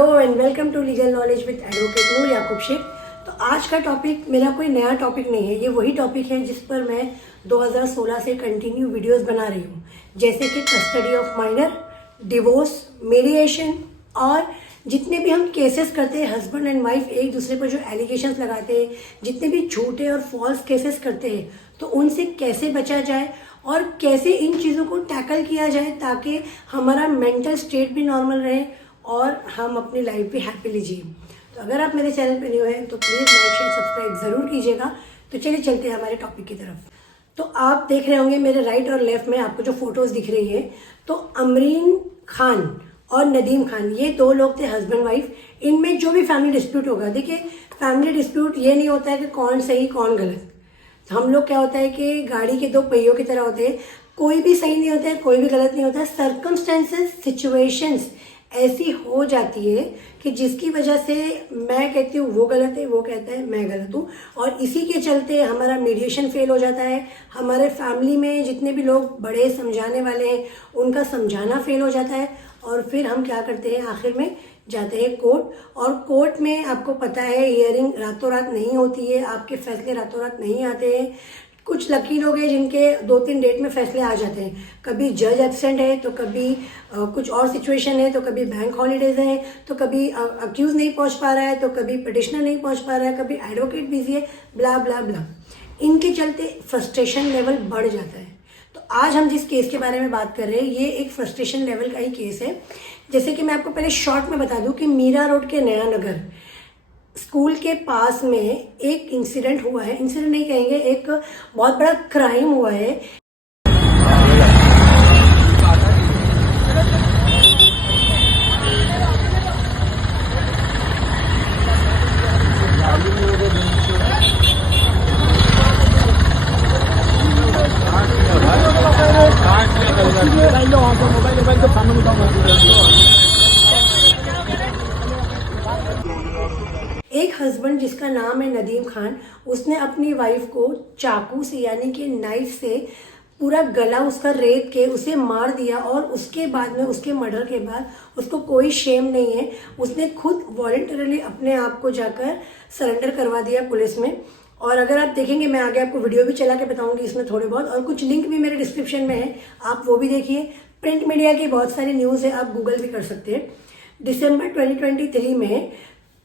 Hello and welcome to legal knowledge with advocate Noor Yakub Shaikh. तो आज का टॉपिक मेरा कोई नया टॉपिक नहीं है, ये वही टॉपिक है जिस पर मैं 2016 से कंटिन्यू वीडियोस बना रही हूँ, जैसे कि custody of minor, divorce, mediation और जितने भी हम केसेस करते हैं हस्बैंड एंड वाइफ एक दूसरे पर जो एलिगेशंस लगाते हैं, जितने भी झूठे और फॉल्स केसेस करते हैं तो उनसे कैसे बचा जाए और कैसे इन चीज़ों को टैकल किया जाए ताकि हमारा मेंटल स्टेट भी नॉर्मल रहे और हम अपनी लाइफ भी हैप्पीली जिए। तो अगर आप मेरे चैनल पर न्यू हैं तो प्लीज़ लाइक शेयर सब्सक्राइब ज़रूर कीजिएगा। तो चलिए चलते हैं हमारे टॉपिक की तरफ। तो आप देख रहे होंगे मेरे राइट और लेफ्ट में आपको जो फोटोज़ दिख रही है, तो अमरीन खान और नदीम खान ये दो लोग थे हस्बैंड वाइफ। इनमें जो भी फैमिली डिस्प्यूट होगा, देखिए फैमिली डिस्प्यूट ये नहीं होता है कि कौन सही कौन गलत। हम लोग क्या होता है कि गाड़ी के दो पहियों की तरह होते हैं, कोई भी सही नहीं होता है, कोई भी गलत नहीं होता है। सर्कमस्टेंसेस, सिचुएशंस ऐसी हो जाती है कि जिसकी वजह से मैं कहती हूँ वो गलत है, वो कहता है मैं गलत हूँ, और इसी के चलते हमारा मीडिएशन फेल हो जाता है। हमारे फैमिली में जितने भी लोग बड़े समझाने वाले हैं उनका समझाना फेल हो जाता है और फिर हम क्या करते हैं, आखिर में जाते हैं कोर्ट। और कोर्ट में आपको पता है हियरिंग रातों रात नहीं होती है, आपके फैसले रातों रात नहीं आते हैं। कुछ लकी लोग हैं जिनके 2-3 डेट में फैसले आ जाते हैं। कभी जज एब्सेंट है तो कभी कुछ और सिचुएशन है, तो कभी बैंक हॉलीडेज है, तो कभी अक्यूज नहीं पहुंच पा रहा है, तो कभी पिटिशनर नहीं पहुंच पा रहा है, कभी एडवोकेट बिजी है, ब्ला ब्ला ब्ला। इनके चलते फ्रस्ट्रेशन लेवल बढ़ जाता है। तो आज हम जिस केस के बारे में बात कर रहे हैं ये एक फ्रस्ट्रेशन लेवल का ही केस है। जैसे कि मैं आपको पहले शॉर्ट में बता दूं कि मीरा रोड के नया नगर स्कूल के पास में एक इंसिडेंट हुआ है। इंसिडेंट नहीं कहेंगे, एक बहुत बड़ा क्राइम हुआ है। एक हस्बैंड जिसका नाम है नदीम खान, उसने अपनी वाइफ को चाकू से यानी कि नाइफ से पूरा गला उसका रेत के उसे मार दिया और उसके बाद में उसके मर्डर के बाद उसको कोई शेम नहीं है, उसने खुद वॉलंटरली अपने आप को जाकर सरेंडर करवा दिया पुलिस में। और अगर आप देखेंगे, मैं आगे आपको वीडियो भी चला के बताऊंगी इसमें थोड़े बहुत, और कुछ लिंक भी मेरे डिस्क्रिप्शन में है, आप वो भी देखिए। प्रिंट मीडिया की बहुत सारी न्यूज़ है, आप गूगल भी कर सकते हैं। दिसंबर 2023 में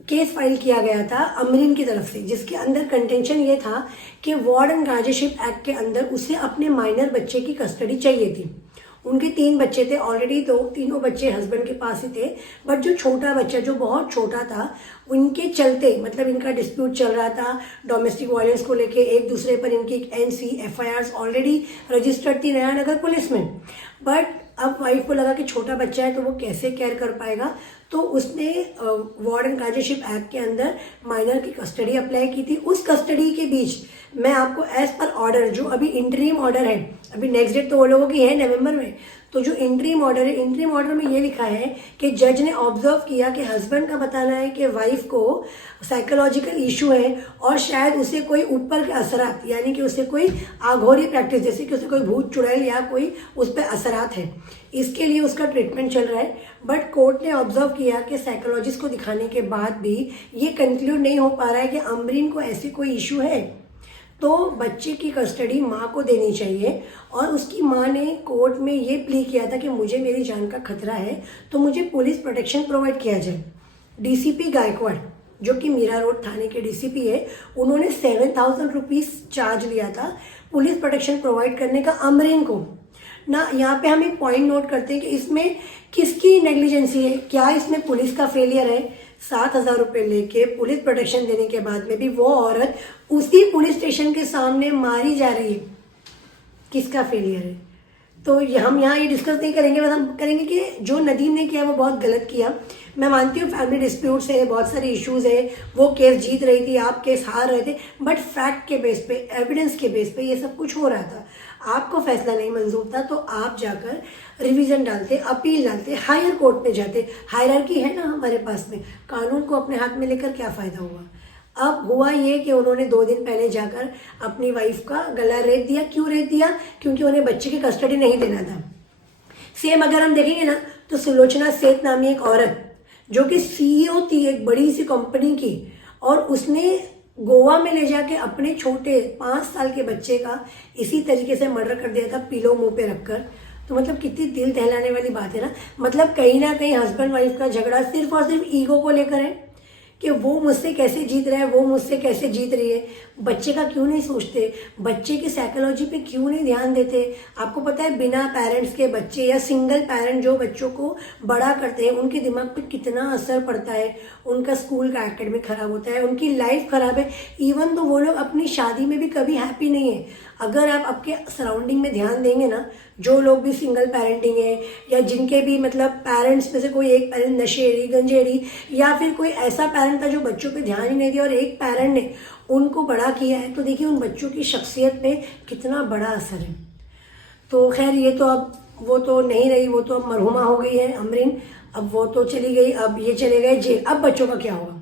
केस फाइल किया गया था अमरीन की तरफ से, जिसके अंदर कंटेंशन ये था कि वार्ड एंड गार्जियनशिप एक्ट के अंदर उसे अपने माइनर बच्चे की कस्टडी चाहिए थी। उनके 3 बच्चे थे ऑलरेडी, तो तीनों बच्चे हस्बैंड के पास ही थे, बट जो छोटा बच्चा जो बहुत छोटा था उनके चलते, मतलब इनका डिस्प्यूट चल रहा था डोमेस्टिक वायलेंस को लेके, एक दूसरे पर इनकी NC FIRs ऑलरेडी रजिस्टर्ड थी नया नगर पुलिस में। बट अब वाइफ को लगा कि छोटा बच्चा है तो वो कैसे केयर कर पाएगा, तो उसने वार्ड एंड गार्जियनशिप एक्ट के अंदर माइनर की कस्टडी अप्लाई की थी। उस कस्टडी के बीच मैं आपको एज पर ऑर्डर, जो अभी इंटरिम ऑर्डर है, अभी नेक्स्ट डेट तो वो लोगों की है नवंबर में, तो जो इंटरिम ऑर्डर है, इंटरिम ऑर्डर में ये लिखा है कि जज ने ऑब्जर्व किया कि हस्बैंड का बताना है कि वाइफ को साइकोलॉजिकल इशू है और शायद उसे कोई ऊपर के असरात, यानी कि उसे कोई आघोरी प्रैक्टिस, जैसे कि उसे कोई भूत चुड़ैल या कोई उस पर असरात है, इसके लिए उसका ट्रीटमेंट चल रहा है। बट कोर्ट ने ऑब्जर्व किया कि साइकोलॉजिस्ट को दिखाने के बाद भी ये कंक्लूड नहीं हो पा रहा है कि अमरीन को ऐसी कोई इशू है, तो बच्चे की कस्टडी माँ को देनी चाहिए। और उसकी माँ ने कोर्ट में ये प्ली किया था कि मुझे मेरी जान का खतरा है तो मुझे पुलिस प्रोटेक्शन प्रोवाइड किया जाए। DCP गायकवाड़, जो कि मीरा रोड थाने के DCP है, उन्होंने 7,000 रुपीज़ चार्ज लिया था पुलिस प्रोटेक्शन प्रोवाइड करने का अमरीन को ना। यहाँ पे हम एक पॉइंट नोट करते हैं कि इसमें किसकी नेग्लिजेंसी है, क्या इसमें पुलिस का फेलियर है। 7,000 रुपये लेके पुलिस प्रोटेक्शन देने के बाद में भी वो औरत उसी पुलिस स्टेशन के सामने मारी जा रही है, किसका फेलियर है। तो हम यहाँ ये डिस्कस नहीं करेंगे, बस हम करेंगे कि जो नदीम ने किया वो बहुत गलत किया। मैं मानती हूँ फैमिली डिस्प्यूट्स है, बहुत सारे इश्यूज है, वो केस जीत रही थी, आप केस हार रहे थे, बट फैक्ट के बेस पे, एविडेंस के बेस पे ये सब कुछ हो रहा था। आपको फैसला नहीं मंजूर था तो आप जाकर रिवीजन डालते, अपील डालते, हायर कोर्ट में जाते। हायरार्की है ना हमारे पास में, कानून को अपने हाथ में लेकर क्या फ़ायदा हुआ। अब हुआ ये कि उन्होंने 2 दिन पहले जाकर अपनी वाइफ का गला रेत दिया। क्यों रेत दिया? क्योंकि उन्हें बच्चे की कस्टडी नहीं देना था। सेम अगर हम देखेंगे ना तो सुलोचना सेठ नामी एक औरत जो कि सीईओ थी एक बड़ी सी कंपनी की, और उसने गोवा में ले जाके अपने छोटे 5 साल के बच्चे का इसी तरीके से मर्डर कर दिया था, पिलो मुंह पे रखकर। तो मतलब कितनी दिल दहलाने वाली बात है ना। मतलब कहीं ना कहीं हस्बैंड वाइफ का झगड़ा सिर्फ और सिर्फ ईगो को लेकर है कि वो मुझसे कैसे जीत रहा है, वो मुझसे कैसे जीत रही है। बच्चे का क्यों नहीं सोचते, बच्चे की साइकोलॉजी पे क्यों नहीं ध्यान देते। आपको पता है बिना पेरेंट्स के बच्चे या सिंगल पेरेंट जो बच्चों को बड़ा करते हैं, उनके दिमाग पे कितना असर पड़ता है। उनका स्कूल का एकेडमिक खराब होता है, उनकी लाइफ खराब है। इवन तो वो लोग अपनी शादी में भी कभी हैप्पी नहीं है। अगर आप आपके सराउंडिंग में ध्यान देंगे ना, जो लोग भी सिंगल पेरेंटिंग है या जिनके भी मतलब पेरेंट्स में से कोई एक पेरेंट नशेड़ी गंजेड़ी या फिर कोई ऐसा पेरेंट था जो बच्चों पे ध्यान ही नहीं दिया और एक पेरेंट ने उनको बड़ा किया है, तो देखिए उन बच्चों की शख्सियत पे कितना बड़ा असर है। तो खैर ये तो अब वो तो नहीं रही, वो तो अब मरहुमा हो गई है अमरीन, अब वो तो चली गई, अब ये चले गए जेल। अब बच्चों का क्या होगा।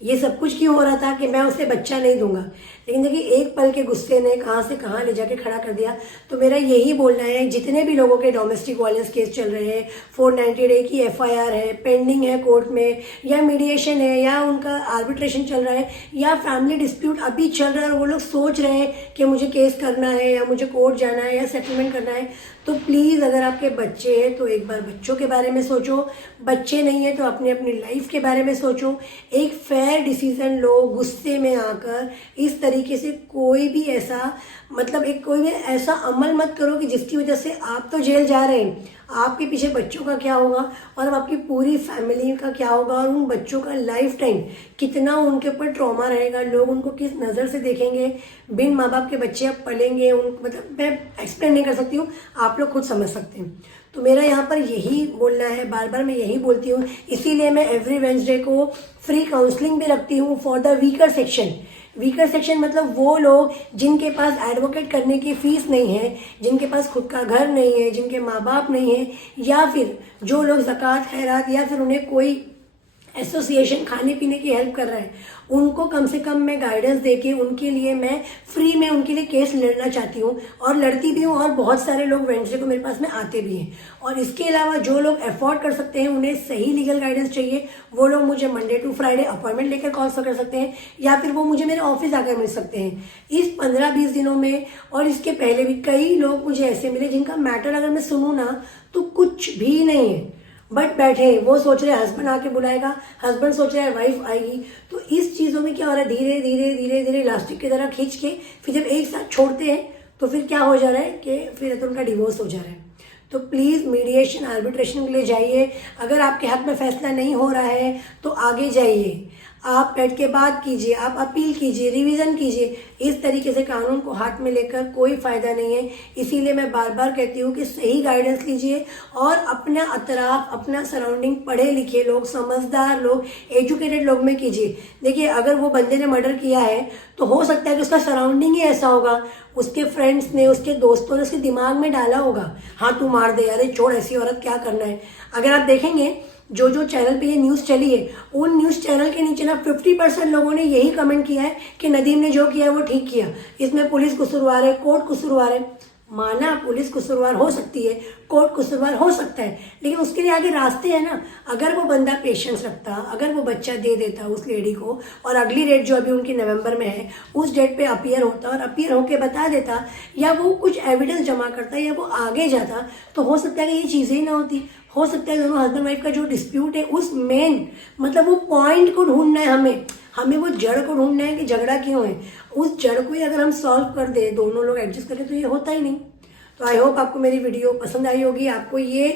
ये सब कुछ क्यों हो रहा था कि मैं उसे बच्चा नहीं दूंगा, लेकिन देखिए एक पल के गुस्से ने कहाँ से कहाँ ले जाके खड़ा कर दिया। तो मेरा यही बोलना है, जितने भी लोगों के डोमेस्टिक वायलेंस केस चल रहे हैं, 490 डे की एफआईआर है, पेंडिंग है कोर्ट में, या मीडिएशन है, या उनका आर्बिट्रेशन चल रहा है, या फैमिली डिस्प्यूट अभी चल रहा है और वो लोग सोच रहे हैं कि मुझे केस करना है या मुझे कोर्ट जाना है या सेटलमेंट करना है, तो प्लीज़ अगर आपके बच्चे हैं तो एक बार बच्चों के बारे में सोचो। बच्चे नहीं है तो अपनी अपनी लाइफ के बारे में सोचो। एक फेयर डिसीजन लो, गुस्से में आकर इस तरीके से कोई भी ऐसा मतलब एक कोई भी ऐसा अमल मत करो कि जिसकी वजह से आप तो जेल जा रहे हैं, आपके पीछे बच्चों का क्या होगा और अब आपकी पूरी फैमिली का क्या होगा, और उन बच्चों का लाइफ टाइम कितना उनके ऊपर ट्रॉमा रहेगा, लोग उनको किस नज़र से देखेंगे। बिन माँ बाप के बच्चे अब पलेंगे, उन मतलब मैं एक्सप्लेन नहीं कर सकती हूँ, आप लोग खुद समझ सकते हैं। तो मेरा यहाँ पर यही बोलना है, बार बार मैं यही बोलती हूँ, इसीलिए मैं एवरी वेडनेसडे को फ्री काउंसलिंग भी रखती हूँ for the weaker section. Weaker section मतलब वो लोग जिनके पास एडवोकेट करने की फीस नहीं है, जिनके पास खुद का घर नहीं है, जिनके माँ बाप नहीं है, या फिर जो लोग ज़कात खैरात या फिर उन्हें कोई एसोसिएशन खाने पीने की हेल्प कर रहा है, उनको कम से कम मैं गाइडेंस देके उनके लिए मैं फ्री में उनके लिए केस लड़ना चाहती हूँ और लड़ती भी हूँ। और बहुत सारे लोग वेडनेसडे को मेरे पास में आते भी हैं। और इसके अलावा जो लोग अफोर्ड कर सकते हैं, उन्हें सही लीगल गाइडेंस चाहिए, वो लोग मुझे मंडे टू फ्राइडे अपॉइंटमेंट लेकर कॉल कर सकते हैं, या फिर वो मुझे मेरे ऑफिस आकर मिल सकते हैं। इस 15-20 दिनों में और इसके पहले भी कई लोग मुझे ऐसे मिले जिनका मैटर अगर मैं सुनूँ ना तो कुछ भी नहीं है, बट बैठे वो सोच रहे हस्बैंड आके बुलाएगा, हस्बैंड सोच रहा है वाइफ आएगी। तो इस चीज़ों में क्या हो रहा है, धीरे धीरे धीरे धीरे इलास्टिक की तरह खींच के फिर जब एक साथ छोड़ते हैं तो फिर क्या हो जा रहा है कि फिर तो उनका डिवोर्स हो जा रहा है। तो प्लीज़ मीडिएशन आर्बिट्रेशन के लिए जाइए। अगर आपके हाथ में फैसला नहीं हो रहा है तो आगे जाइए, आप बैठ के बात कीजिए, आप अपील कीजिए, रिवीजन कीजिए। इस तरीके से कानून को हाथ में लेकर कोई फ़ायदा नहीं है। इसीलिए मैं बार बार कहती हूँ कि सही गाइडेंस लीजिए और अपना अतराफ, अपना सराउंडिंग पढ़े लिखे लोग, समझदार लोग, एजुकेटेड लोग में कीजिए। देखिए अगर वो बंदे ने मर्डर किया है तो हो सकता है कि उसका सराउंडिंग ही ऐसा होगा, उसके फ्रेंड्स ने, उसके दोस्तों ने उसके दिमाग में डाला होगा, हाँ तू मार दे, अरे छोड़ ऐसी औरत क्या करना है। अगर आप देखेंगे जो जो चैनल पे ये न्यूज़ चली है, उन न्यूज़ चैनल के नीचे ना 50% लोगों ने यही कमेंट किया है कि नदीम ने जो किया है वो ठीक किया, इसमें पुलिस कसूरवार है, कोर्ट कसूरवार है। माना पुलिस कसूरवार हो सकती है, कोर्ट कसूरवार हो सकता है, लेकिन उसके लिए आगे रास्ते हैं ना। अगर वो बंदा पेशेंस रखता, अगर वो बच्चा दे देता उस लेडी को और अगली डेट जो अभी उनकी नवंबर में है उस डेट पे अपीयर होता और अपीयर होके बता देता, या वो कुछ एविडेंस जमा करता, या वो आगे जाता, तो हो सकता है कि ये चीज़ें ही ना होती। हो सकता है दोनों हस्बैंड वाइफ का जो डिस्प्यूट है उस मेन मतलब वो पॉइंट को ढूंढना है, हमें वो जड़ को ढूंढना है कि झगड़ा क्यों है। उस जड़ को ही अगर हम सॉल्व कर दे, दोनों लोग एडजस्ट करें, तो ये होता ही नहीं। तो आई होप आपको मेरी वीडियो पसंद आई होगी, आपको ये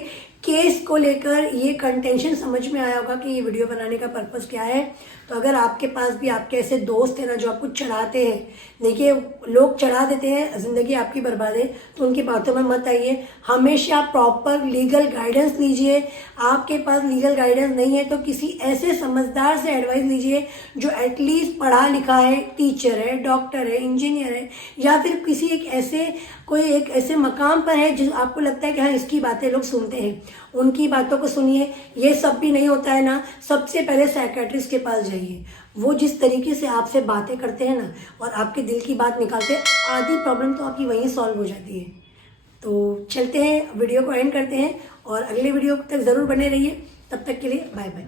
केस को लेकर ये कंटेंशन समझ में आया होगा कि ये वीडियो बनाने का पर्पस क्या है। तो अगर आपके पास भी आपके ऐसे दोस्त हैं ना जो आपको चढ़ाते हैं, देखिए लोग चढ़ा देते हैं, ज़िंदगी आपकी बर्बाद है, तो उनकी बातों में मत आइए। हमेशा प्रॉपर लीगल गाइडेंस लीजिए। आपके पास लीगल गाइडेंस नहीं है तो किसी ऐसे समझदार से एडवाइस लीजिए जो एटलीस्ट पढ़ा लिखा है, टीचर है, डॉक्टर है, इंजीनियर है, या फिर किसी एक ऐसे मकाम पर है जो आपको लगता है कि हाँ इसकी बातें लोग सुनते हैं, उनकी बातों को सुनिए। ये सब भी नहीं होता है ना, सबसे पहले साइकियाट्रिस्ट के पास जाइए। वो जिस तरीके से आपसे बातें करते हैं ना और आपके दिल की बात निकालते हैं, आधी प्रॉब्लम तो आपकी वहीं सॉल्व हो जाती है। तो चलते हैं, वीडियो को एंड करते हैं और अगले वीडियो तक ज़रूर बने रहिए। तब तक के लिए बाय बाय।